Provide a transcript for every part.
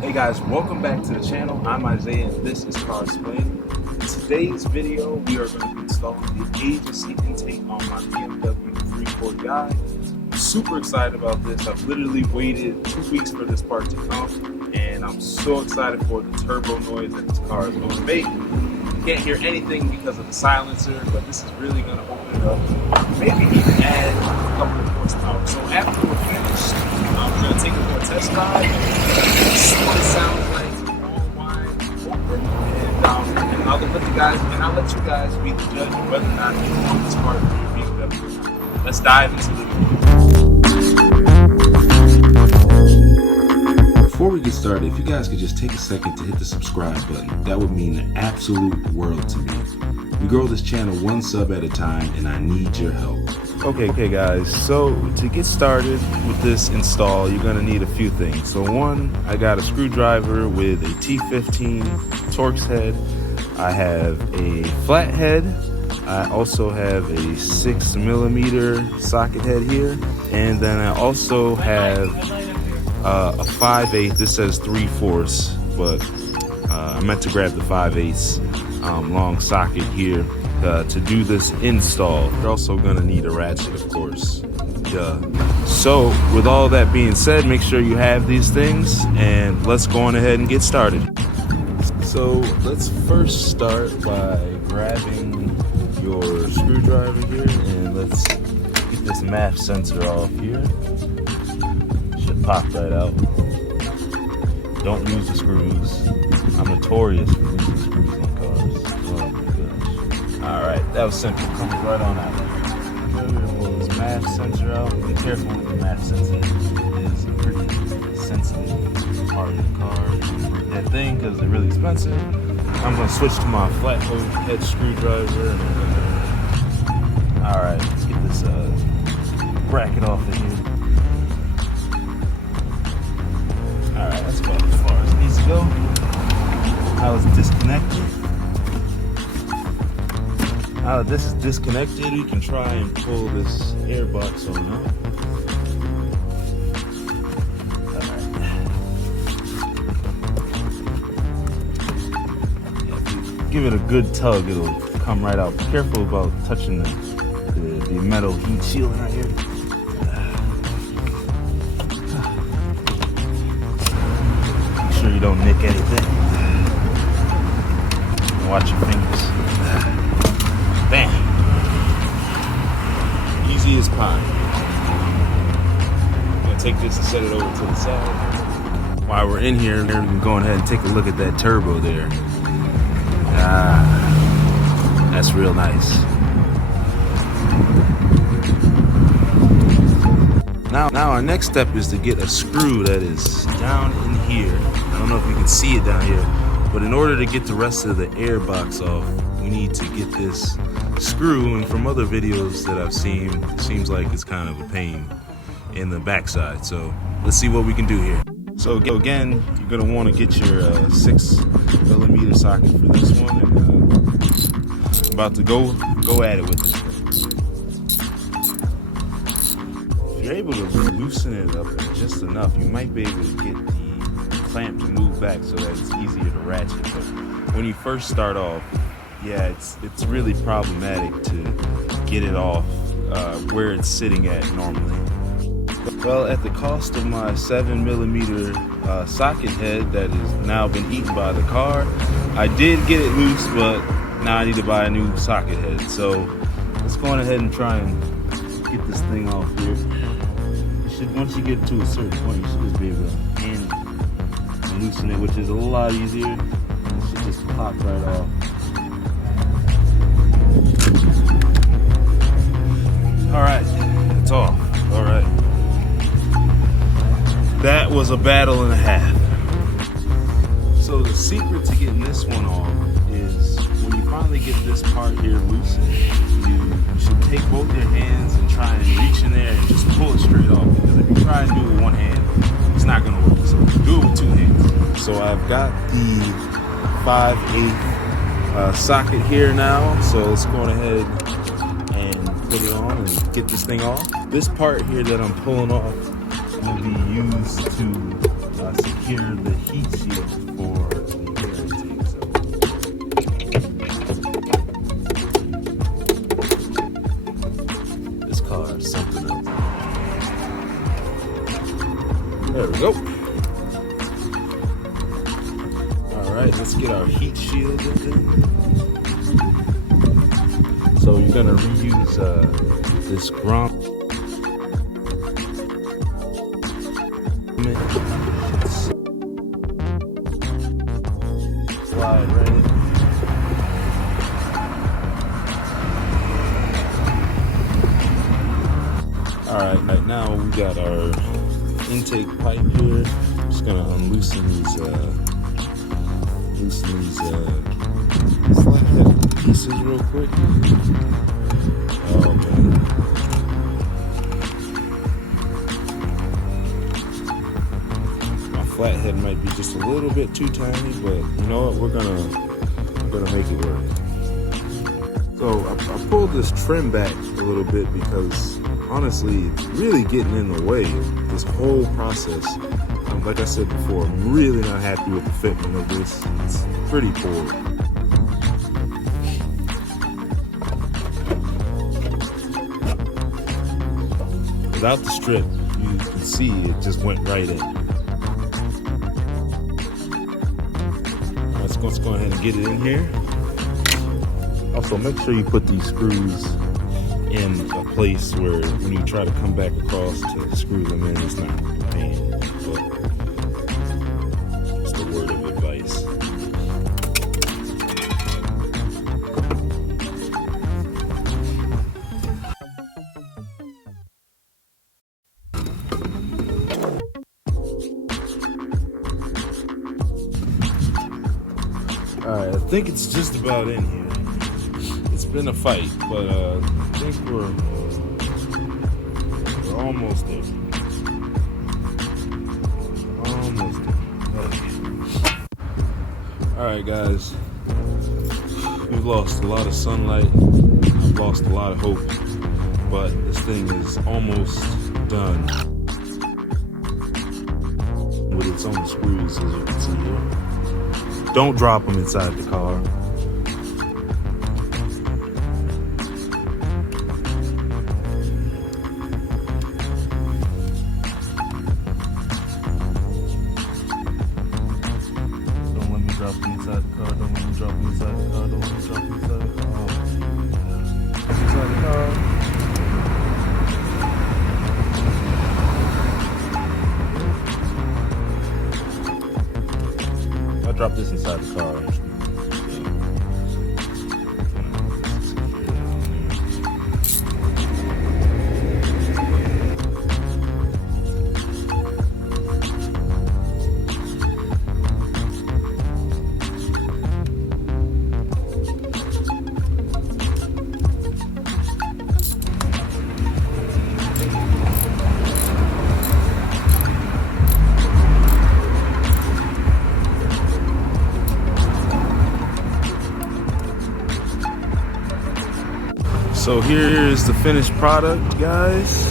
Hey guys, welcome back to the channel. I'm Isaiah and this is Car Explained. In today's video, we are going to be installing the agency intake on my BMW 340i. I'm super excited about this. I've literally waited 2 weeks for this part to come, and I'm so excited for the turbo noise that this car is going to make. You can't hear anything because of the silencer, but this is really going to open it up. Maybe even add a couple of horsepower. So after we're finished, we're going to take it for a test drive, see what it sounds like, all wide open, and I'll let you guys be the judge of whether or not you want this part for your BMW. Let's dive into the video. Before we get started, if you guys could just take a second to hit the subscribe button, that would mean the absolute world to me. We grow this channel one sub at a time, and I need your help. Okay guys, so to get started with this install, you're gonna need a few things. So one, I got a screwdriver with a T15 Torx head. I have a flat head. I also have a 6mm socket head here. And then I also have a 5/8. This says 3/4, but I meant to grab the 5/8 long socket here to do this install. You're also gonna need a ratchet, of course. So with all that being said, make sure you have these things, and let's go on ahead and get started. So let's first start by grabbing your screwdriver here, and let's get this MAF sensor off here. Should pop right out. Don't lose the screws. I'm notorious for losing screws on cars. Oh my gosh. Alright, that was simple. Comes right on out. Pull this MAF sensor out. Be careful with the MAF sensor. It is a pretty sensitive part of the car. Break that thing because they're really expensive. I'm going to switch to my flat head screwdriver. Alright, let's get this bracket off of here. Alright, that's about as far as it needs to go. Now it's disconnected. Now that this is disconnected, we can try and pull this airbox on out. Alright. Give it a good tug, it'll come right out. Be careful about touching the metal heat shield right here. Make sure you don't nick anything. Watch your fingers. Bam. Easy as pie. I'm gonna take this and set it over to the side. While we're in here, we can go ahead and take a look at that turbo there. That's real nice. Now our next step is to get a screw that is down in here. I don't know if you can see it down here, but in order to get the rest of the airbox off, we need to get this screw, and from other videos that I've seen, it seems like it's kind of a pain in the backside. So let's see what we can do here. So again, you're gonna want to get your 6mm socket for this one, and about to go at it with it. If you're able to loosen it up just enough, you might be able to get the clamp to move back so that it's easier to ratchet. But when you first start off, yeah, it's really problematic to get it off where it's sitting at normally. Well, at the cost of my 7mm socket head that has now been eaten by the car, I did get it loose, but now I need to buy a new socket head. So let's go on ahead and try and get this thing off here. Once you get to a certain point, you should just be able to hand it and loosen it, which is a lot easier. It should just pop right off. Alright, it's off. Alright. That was a battle and a half. So the secret to getting this one off is when you finally get this part here loosened, you should take both your hands and try and reach in there and just pull it straight off. Because if you try and do it with one hand, it's not going to work. So do it with two hands. So I've got the 5/8 socket here now. So let's go ahead and put it on and get this thing off. This part here that I'm pulling off will be used to secure the heat shield for the air intake. So this car is something else. There we go. All right, let's get our heat shield in there. So you're gonna reuse this grommet. Slide right in. All right, now we got our intake pipe here. I'm just gonna unloosen these flathead pieces real quick. Oh man. My flathead might be just a little bit too tiny, but you know what? We're gonna make it work. So I pulled this trim back a little bit because honestly, it's really getting in the way of this whole process. Like I said before, I'm really not happy with the fitment of this. It's pretty poor. Without the strip, you can see it just went right in. Let's go ahead and get it in here. Also, make sure you put these screws in a place where when you try to come back across to screw them in, it's not a pain. But just a word of advice. Alright, I think it's just about in here. It's been a fight, but I think we're almost there. Almost there. Alright guys, we've lost a lot of sunlight. I've lost a lot of hope, but this thing is almost done with its own screws, as you can see here. Don't drop them inside the car. Don't let me drop them inside the car. Don't let me drop them inside the car. Don't let me drop them inside the car. Inside the car. I'll drop this inside the car. So here's the finished product, guys.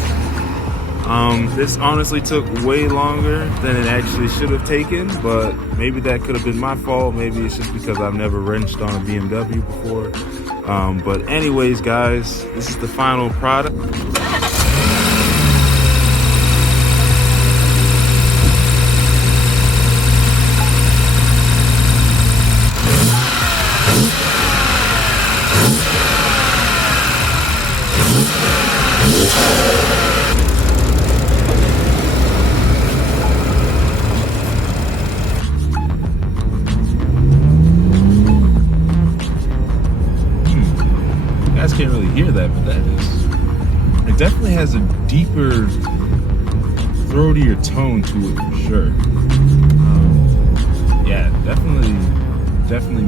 This honestly took way longer than it actually should have taken, but maybe that could have been my fault. Maybe it's just because I've never wrenched on a BMW before. But anyways, guys, this is the final product. Can't really hear that, but it definitely has a deeper, throatier tone to it for sure. Yeah, definitely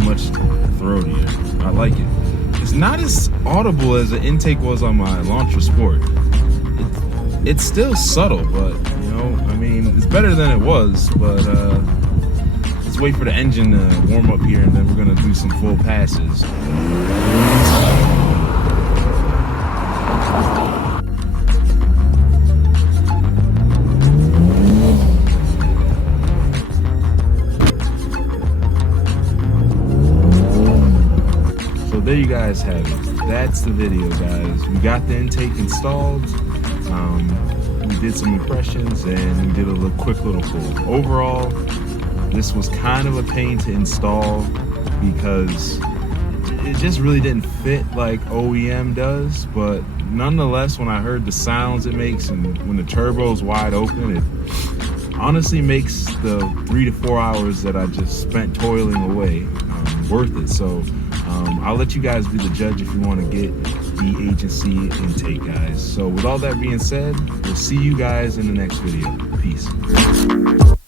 much throatier. I like it. It's not as audible as the intake was on my Launcher Sport. It's still subtle, but you know, I mean, it's better than it was. But let's wait for the engine to warm up here, and then we're gonna do some full passes. there you guys have it. That's the video, guys. We got the intake installed. We did some impressions and we did a quick little pull. Overall, this was kind of a pain to install because it just really didn't fit like OEM does, but nonetheless, when I heard the sounds it makes and when the turbo is wide open, it honestly makes the 3 to 4 hours that I just spent toiling away worth it. So I'll let you guys be the judge if you want to get the agency intake, guys. So with all that being said, we'll see you guys in the next video. Peace.